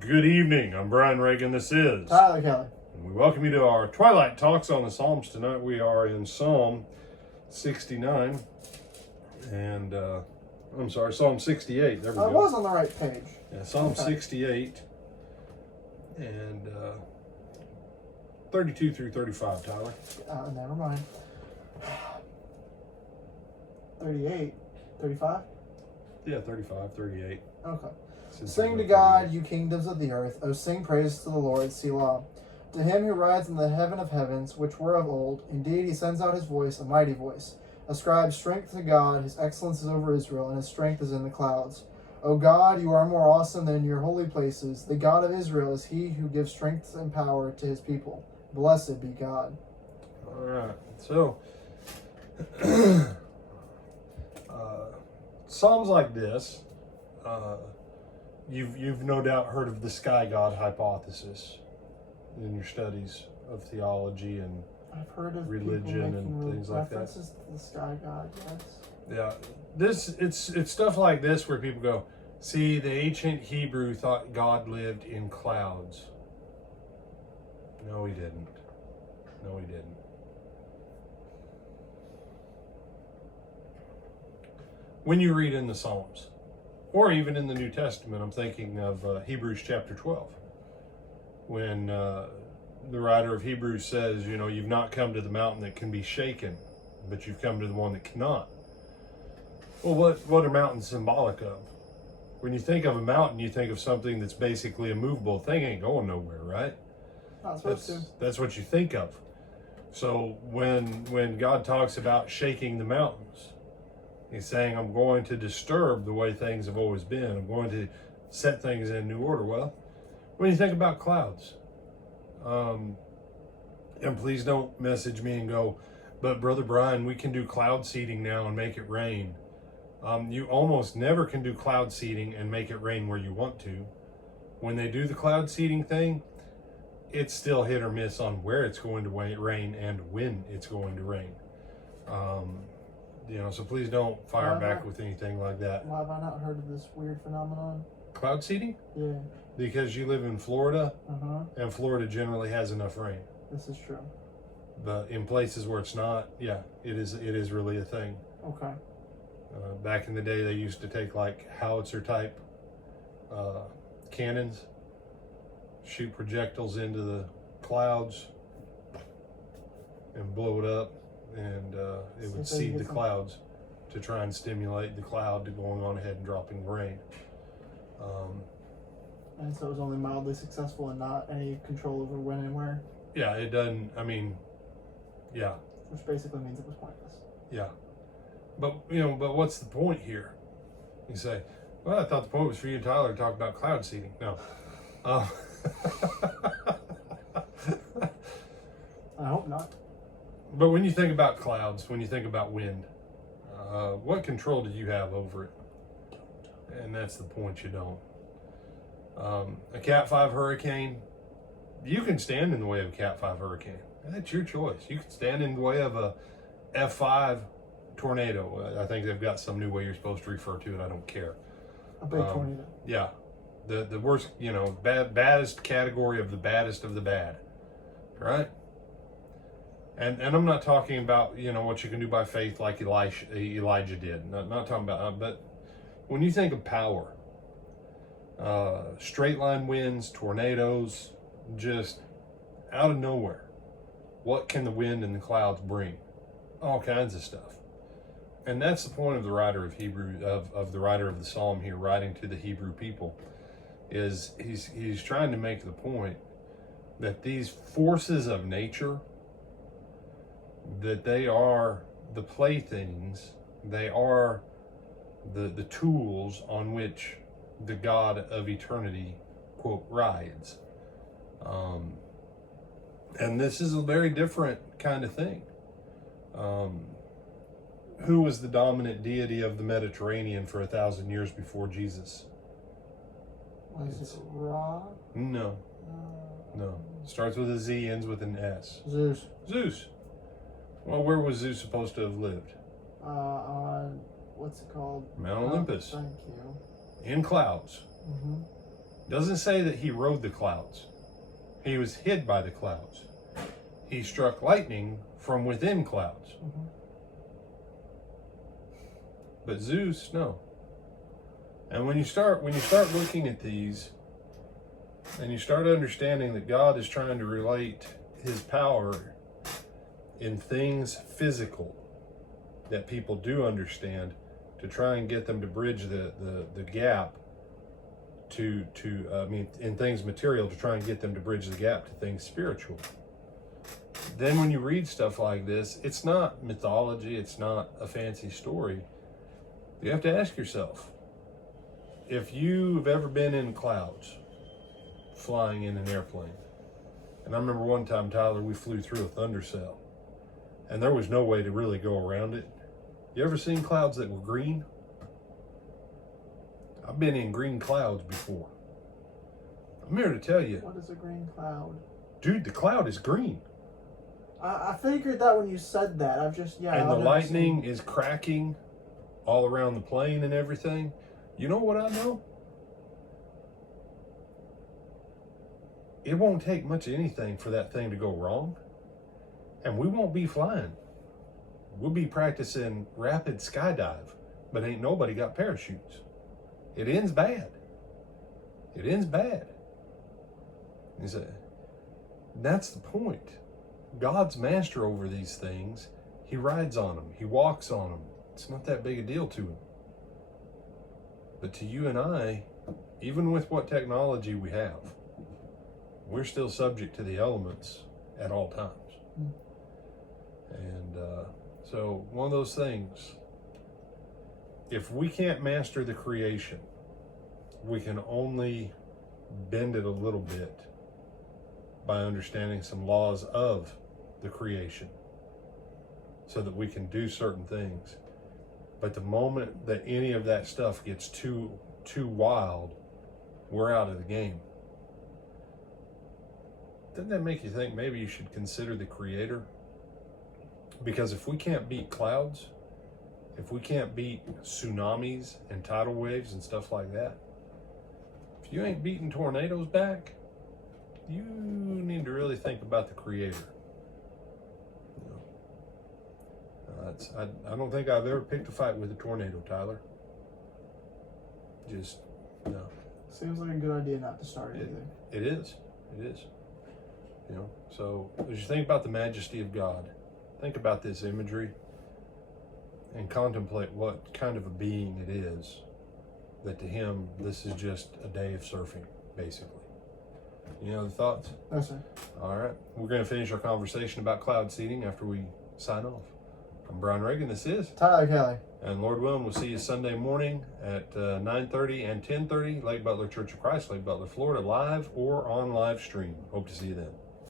Good evening. I'm Brian Reagan. This is Tyler Kelly. And we welcome you to our Twilight Talks on the Psalms tonight. We are in Psalm 69 and Psalm 68. There we I go. was on the right page. Yeah, Psalm 68 and 32 through 35, Tyler. Never mind. 38, 35? Yeah, 35, 38. Okay. Since Sing to we're God, 38. you kingdoms of the earth. O sing praise to the Lord, Selah. To him who rides in the heaven of heavens, which were of old. Indeed, he sends out his voice, a mighty voice. Ascribe strength to God, his excellence is over Israel, and his strength is in the clouds. O God, you are more awesome than your holy places. The God of Israel is he who gives strength and power to his people. Blessed be God. All right. So, Psalms like this, you've no doubt heard of the sky god hypothesis in your studies of theology and I've heard of religion and things like that. references to the sky god, yes. Yeah, it's stuff like this where people go, see, the ancient Hebrew thought God lived in clouds. No, he didn't. No, he didn't. When you read in the Psalms, or even in the New Testament, I'm thinking of Hebrews chapter 12, when the writer of Hebrews says, you know, you've not come to the mountain that can be shaken, but you've come to the one that cannot. Well, what are mountains symbolic of? When you think of a mountain, you think of something that's basically a movable thing, ain't going nowhere, right? Not supposed to. That's what you think of. So when God talks about shaking the mountains, he's saying, I'm going to disturb the way things have always been. I'm going to set things in new order. Well, when you think about clouds, and please don't message me and go, but Brother Brian, we can do cloud seeding now and make it rain. You almost never can do cloud seeding and make it rain where you want to. When they do the cloud seeding thing, it's still hit or miss on where it's going to rain and when it's going to rain. So please don't fire back with anything like that. Why have I not heard of this weird phenomenon? Cloud seeding? Yeah. Because you live in Florida, And Florida generally has enough rain. this is true. But in places where it's not, yeah, it is really a thing. Okay. Back in the day, they used to take like howitzer type cannons, shoot projectiles into the clouds, and blow it up, and it would seed the clouds to try and stimulate the cloud to going on ahead and dropping rain. And so it was only mildly successful and not any control over when and where? Yeah, it doesn't, yeah. Which basically means it was pointless. Yeah. But what's the point here? You say, well, I thought the point was for you and Tyler to talk about cloud seeding. No. I hope not. But when you think about clouds, when you think about wind, what control do you have over it? And that's the point, you don't. A Cat 5 hurricane, you can stand in the way of a Cat 5 hurricane. That's your choice. You can stand in the way of a F5 tornado. I think they've got some new way you're supposed to refer to it. I don't care. A big tornado. Yeah. The worst, baddest category of the baddest of the bad. Right? And I'm not talking about, what you can do by faith like Elijah did. Not talking about, but when you think of power, straight line winds, tornadoes, just out of nowhere, what can the wind and the clouds bring? All kinds of stuff. And that's the point of the writer of the writer of the Psalm here, writing to the Hebrew people, is he's trying to make the point that these forces of nature, that they are the playthings, they are the tools on which the God of eternity, quote, rides. And this is a very different kind of thing. Who was the dominant deity of the Mediterranean for 1,000 years before Jesus? Was it Ra? No. Starts with a Z, ends with an S. Zeus. Well, where was Zeus supposed to have lived? On what's it called? Mount Olympus. Thank you. In clouds. Mm-hmm. Doesn't say that he rode the clouds. He was hid by the clouds. He struck lightning from within clouds. Mm-hmm. But Zeus, no. And when you start looking at these, and you start understanding that God is trying to relate his power in things physical that people do understand, to try and get them to bridge the gap in things material, to try and get them to bridge the gap to things spiritual. Then when you read stuff like this, it's not mythology, it's not a fancy story. You have to ask yourself, if you've ever been in clouds, flying in an airplane, and I remember one time, Tyler, we flew through a thunder cell, and there was no way to really go around it. You ever seen clouds that were green? I've been in green clouds before. I'm here to tell you. What is a green cloud? Dude, the cloud is green. I figured that when you said that. I've just, And the lightning is cracking all around the plane and everything. You know what I know? It won't take much of anything for that thing to go wrong. And we won't be flying. We'll be practicing rapid skydive, but ain't nobody got parachutes. It ends bad. It ends bad. That's the point. God's master over these things. He rides on them. He walks on them. It's not that big a deal to him. But to you and I, even with what technology we have, we're still subject to the elements at all times. Mm. And so one of those things, if we can't master the creation, we can only bend it a little bit by understanding some laws of the creation so that we can do certain things. But the moment that any of that stuff gets too wild, we're out of the game. Doesn't that make you think maybe you should consider the creator? Because if we can't beat clouds, if we can't beat tsunamis and tidal waves and stuff like that, if you ain't beating tornadoes back, you need to really think about the creator. I don't think I've ever picked a fight with a tornado, Tyler. Just, no. Seems like a good idea not to start anything. It is. So as you think about the majesty of God, think about this imagery and contemplate what kind of a being it is that to him, this is just a day of surfing, basically. Any other thoughts? No, sir. All right. We're going to finish our conversation about cloud seeding after we sign off. I'm Brian Reagan. This is Tyler Kelly. And Lord willing, we'll see you Sunday morning at 9:30 and 10:30, Lake Butler Church of Christ, Lake Butler, Florida, live or on live stream. Hope to see you then.